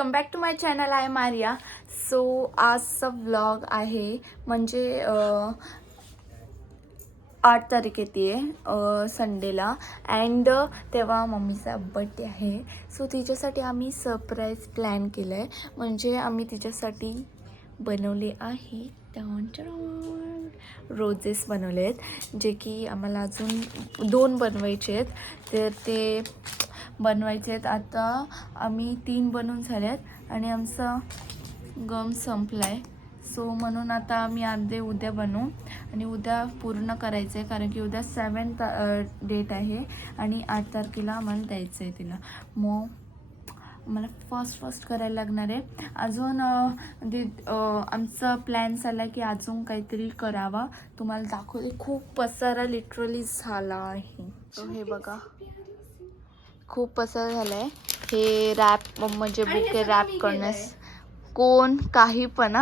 Welcome back to my channel. I Maria. So आजचा vlog आहे म्हणजे 8 तारीख येते संडेला अँड तेव्हा मम्मीचा बड्डे आहे. सो तिच्यासाठी आम्ही सरप्राईज प्लॅन केलं आहे. म्हणजे आम्ही तिच्यासाठी बनवले आहे रोजेस बनवले आहेत, जे की आम्हाला अजून 2 बनवायचे आहेत. तर ते बनवायचे आहेत. आता आम्ही 3 बनवून झाले आहेत आणि आमचा गम संपला आहे. सो म्हणून आता आम्ही अर्धे उद्या बनवू आणि उद्या पूर्ण करायचं आहे, कारण की उद्या 7th डेट आहे आणि 8 तारखेला आम्हाला द्यायचं आहे तिला. मग मला फास्ट करायला लागणार आहे. अजून आमचा प्लॅन झाला की अजून काहीतरी करावा. तुम्हाला दाखवते. खूप पसारा लिटरली झाला आहे. हे बघा, खूप पसारा झाला आहे. हे रॅप म्हणजे बुके रॅप करण्यास कोण काही पण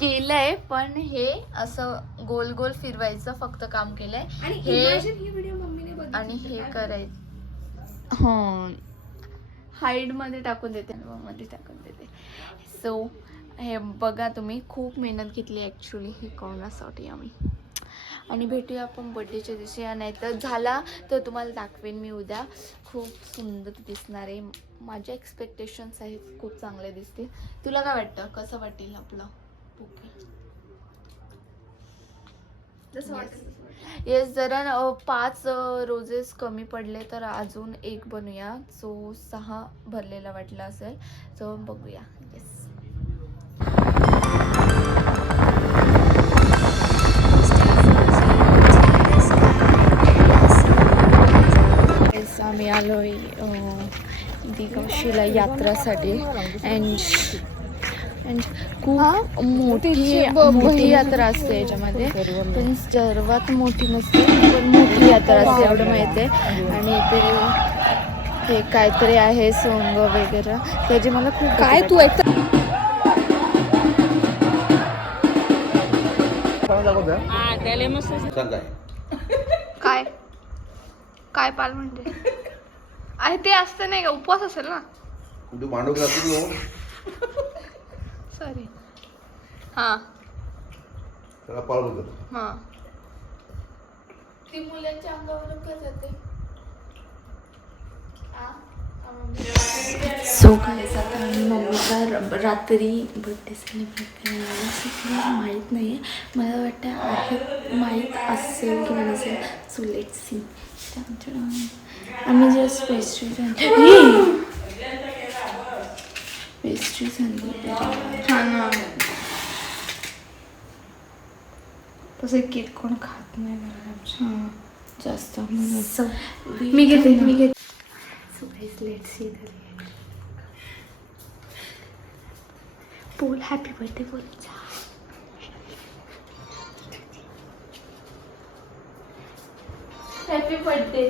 केलंय, पण हे असं गोल गोल फिरवायचं फक्त काम केलंय. आणि हे करायचं. हो, हाईड मध्ये टाकून देते, मध्ये टाकून देते. सो हे बघा, तुम्ही खूप मेहनत घेतली ॲक्च्युली हे करण्यासाठी आम्ही. आणि भेटूया आपण बड्डेच्या दिवशी. नाही तर झाला तर तुम्हाला दाखवेन मी उद्या. खूप सुंदर दिसणार आहे. माझे एक्सपेक्टेशन्स आहेत खूप चांगले दिसतील. तुला काय वाटतं, कसं वाटेल आपलं बुके? येस, जरा 5 रोजेस कमी पडले तर अजून 1 बनवूया. सो 6 भरलेला वाटला असेल. सो बघूया. येस, आम्ही आलोय दिगंशीला यात्रासाठी अँड खूप मोठी यात्रा असते याच्यामध्ये, पण सर्वात मोठी नसते, पण मोठी यात्रा असते एवढं माहिती आहे. आणि ते हे काहीतरी आहे सोंग वगैरे, त्याची मला खूप काय तू एक काय काय पाल म्हणजे आहे ते असतं नाही का, उपवास असेल ना. तू भांडू सॉरी. हां, त्याला पाळ बोलतात. हां, ती मुलांच्या अंगावरून का जाते? सो काय आता मम्मीचा रात्री बर्थडे सेलिब्रेट करायला माहीत नाही आहे. मला वाटतं आहे, माहीत असेल किंवा नसेल. So let's see. आम्ही जस्ट पेस्ट्रीज आणली. हां ना, तसं केक कोण खात नाही हां जास्त म्हणून मी घेते. So guys, let's see the बोल हॅपी बर्थडे बोल. Happy birthday.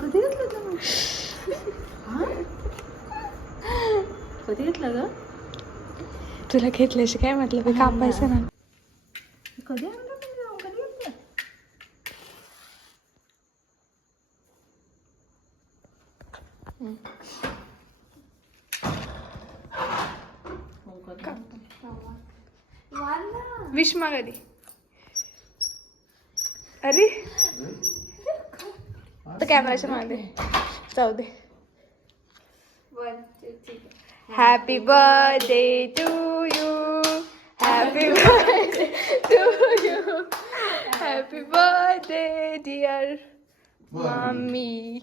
कधी घेतलं कधी घेतलं ग? तुला घेतल्याशी काय म्हटलं, मी कापायचं ना. कधी आणलं तुम्ही? कधी घेतलं? विश मागा दी. अरे तर कॅमेराच्या मागे जाऊ दे. Happy birthday to you, happy birthday to you, happy birthday dear mummy.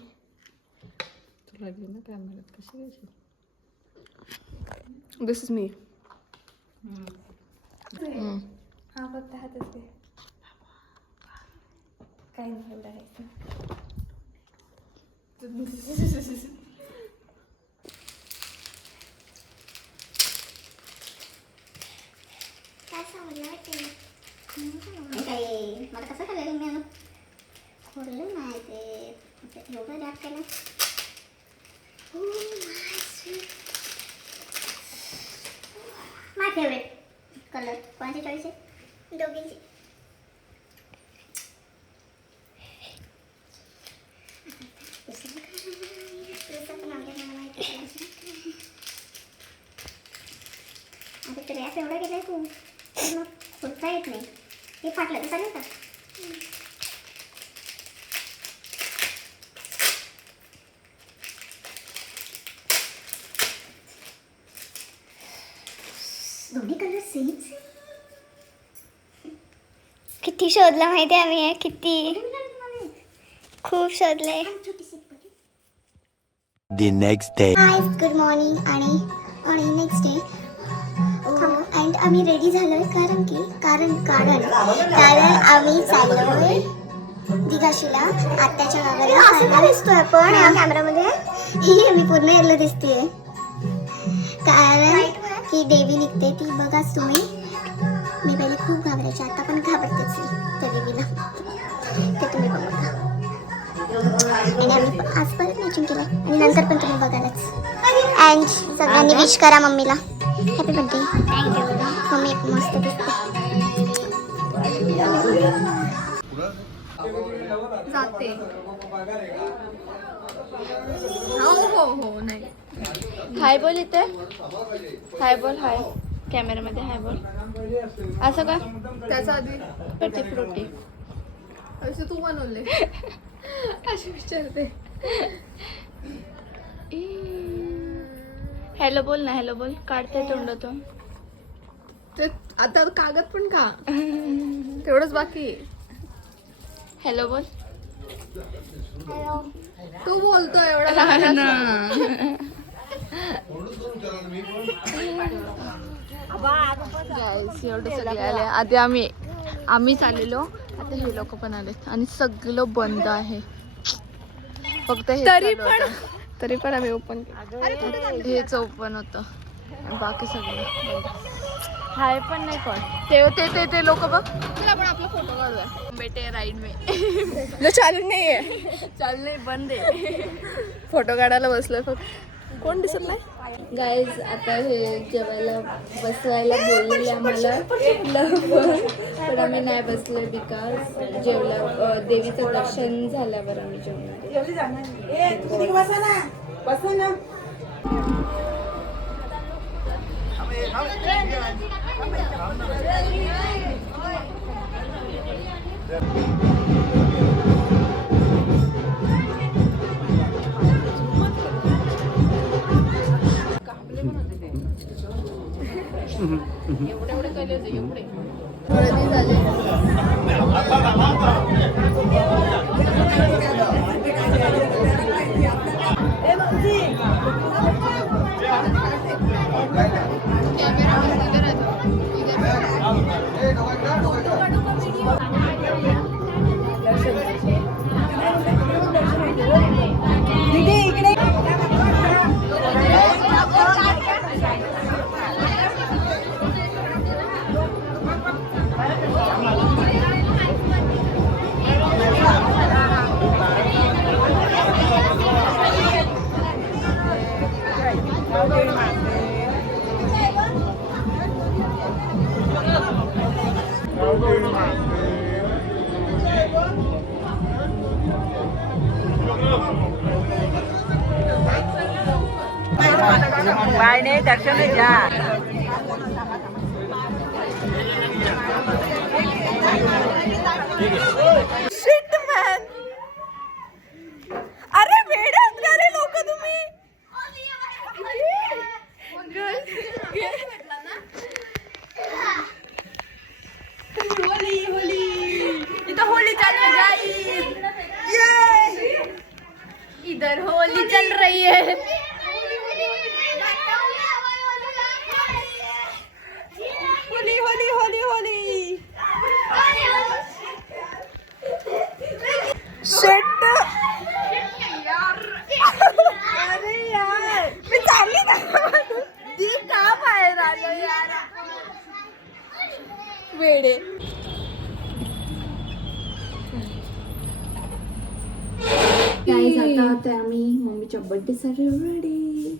तुला घे ना कॅमेऱ्यात, कशी घ्यायची? This is me. हा फक्त हातच घे, काही नाही एवढं आहे. काय समजलं मला कसं खाल्लं मी खोडलं नाही ते एवढं रॅप केलं. माय फेवरेट कलर. कोणाची चॉईस आहे? दोघींची. गॅस एवढा केलाय तू मग पुढचा येत नाही. हे फाटलं तर चालेल का? दोन्ही कलर सेम. किती शोधलं माहिती आहे आम्ही, किती खूप शोधले. The next day. Hi good morning आणि नेक्स्ट डे. अँड आम्ही रेडी झालोय कारण आम्ही चाललोय दिघाशीला आत्याच्या गावाला. असं दिसतोय आपण या कॅमेरामध्ये. ही मी पूर्ण यायला दिसतेय कारण की देवी निघते ती. बघाच तुम्ही, मी पहिले खूप घाबरायचे, आता पण घाबरतेच त्या देवीला. ते तुम्ही बघा. आणि आम्ही आज परत मॅचिंग केलं आणि नंतर पण तुम्ही बघालच. अँड सगळ्यांनी विश करा मम्मीला हॅपी बर्थडे. मम्मी एक मस्त दिसते. जाते. हो नाही. हाय बोल इथे. हाय बोल. हाय कॅमेरामध्ये हाय बोल. असं का? त्याचा आधी पट्टी फ्रुटी असे तू बनवले असे विचारते. हॅलो बोल ना. हॅलो बोल. काढते तोंडातून. ते आता कागद पण खा. तेवढंच बाकी. हॅलो बोल. तू बोलतो एवढं एवढं सगळे आले. आधी आम्ही चाललेलो, आता हे लोक पण आले आणि सगळं बंद आहे. फक्त हे तरी पण आम्ही ओपन केलं. हेच ओपन होतं, बाकी सगळं बंद. हाय पण नाही कोण ते लोक बघ. चला आपण आपला फोटो काढूया. बेटे राईड में चालू नाही बंद आहे. फोटो काढायला बसलोय फक्त. कोण दिसत नाही गाईज. आता हे जेवायला बसवायला बोललेले आम्हाला पण आम्ही नाही बसलोय बिकॉज जेवला. देवीचं दर्शन झाल्यावर आम्ही जेवणार. गर्दी झाली. बायने दर्शन घ्या. Shit man. अरे वेड्यात का रे लोक तुम्ही. इधर होली चल रही है. इधर होली चल रही है. होली होली होली होली. शेट अरे यार मी चालली ना. ती का बाहेर आलं यार वेडे. गाईज आता होते आम्ही मम्मीच्या बर्थडे साठी रेडी.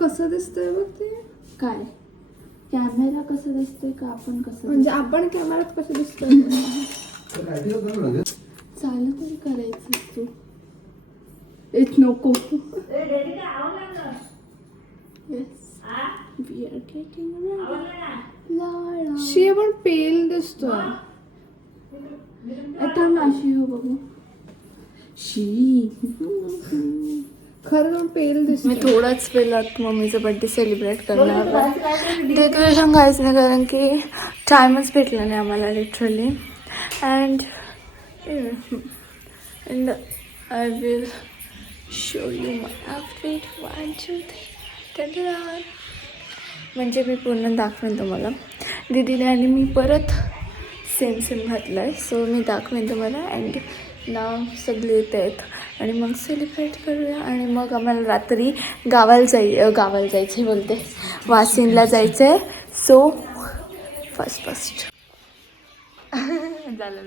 कसं दिसतंय बघ ते. काय कॅमेरा कसं दिसतोय का आपण कसं म्हणजे आपण कॅमेऱ्यात कसं दिसतोय. चालू तरी करायचं तू. इट नको. Yes, we are getting ready. शी पण पेल दिसतोय. आता नाशी हो बघू. शी खरं पेल दिसतो. मी थोडाच पेलात मम्मीचा बर्थडे सेलिब्रेट करणार. ते तुला सांगायचं नाही कारण की टाइमच भेटला नाही आम्हाला literally. And I will show you my outfit. 1 2 3. म्हणजे मी पूर्ण दाखवेन तुम्हाला. दीदीने आणि मी परत सेम घातलं आहे. सो मी दाखवेन तुम्हाला. अँड नाव सगळे येत आहेत आणि मग सेलिब्रेट करूया. आणि मग आम्हाला रात्री गावाला जायचं बोलते, वाशिंदला जायचं आहे. सो फर्स्ट झालं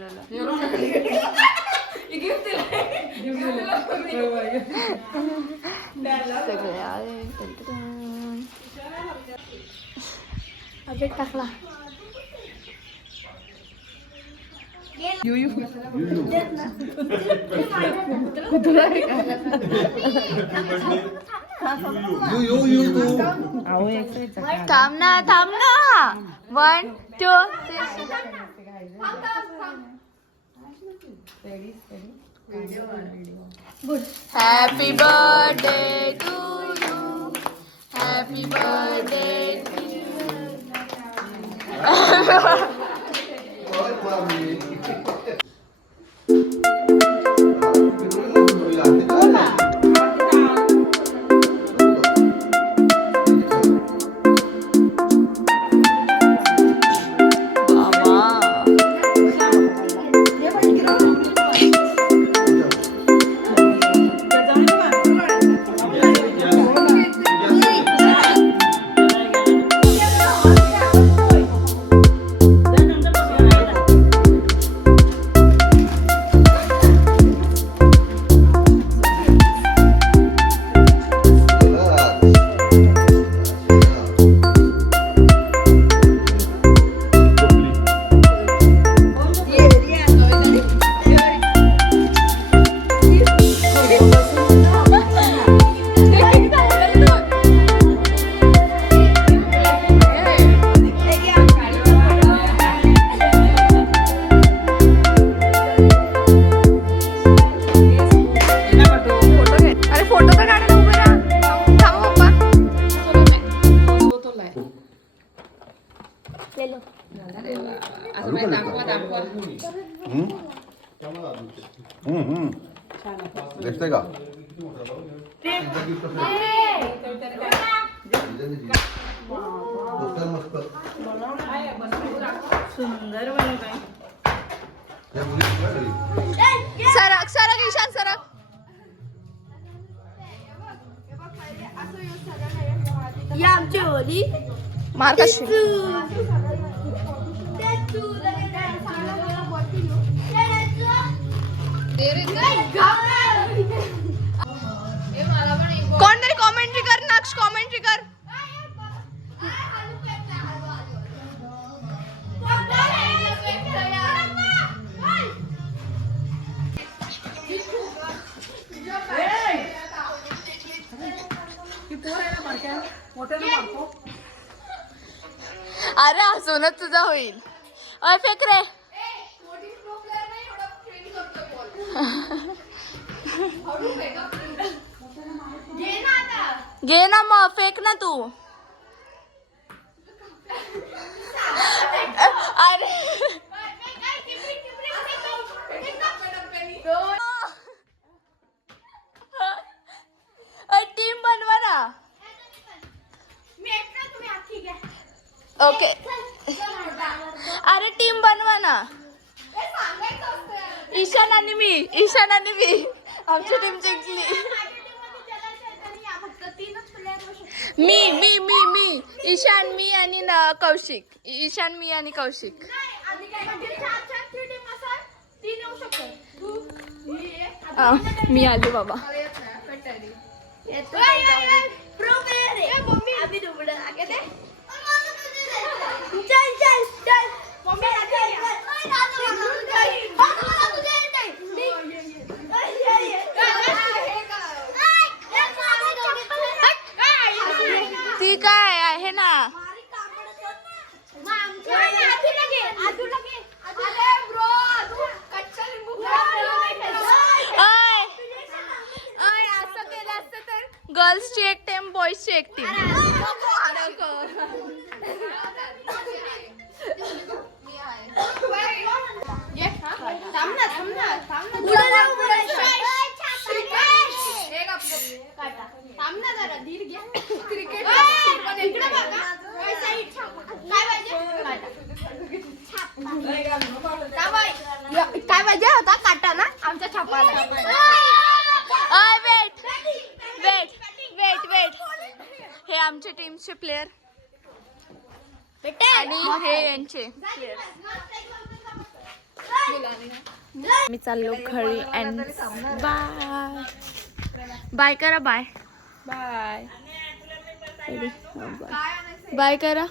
सगळे आले. अपडेट टाकला. थांब ना 1 2 happy birthday to you. Happy birthday to देखते का सुंदर बनत आहे. सरक ईशान सरक. आमची होली मार कशी कोणतरी कॉमेंट्री कर. नक्ष कॉमेंट्री कर. अरे हसूनच तुझा होईल. अय फेक रे. घे ना मग फेक ना तू. अरे टीम बनवा ना. ओके अरे टीम बनवा ना. ईशान आणि मी आमची टीम जिंकली. मी ईशान मी आणि कौशिक. ईशान मी आणि कौशिक. मी आली बाबा. ती काय आहे ना. गर्ल्सची एक टीम बॉईजची एक टीम. काय पाहिजे होता काटा ना आमच्या छापाला. वेट हे आमच्या टीमचे प्लेयर आणि हे यांचे मी चाललो घरी अँड बाय बाय करा. बाय बाय बाय करा.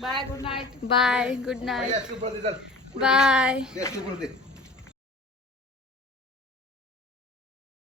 Bye good night. Bye good night. Bye.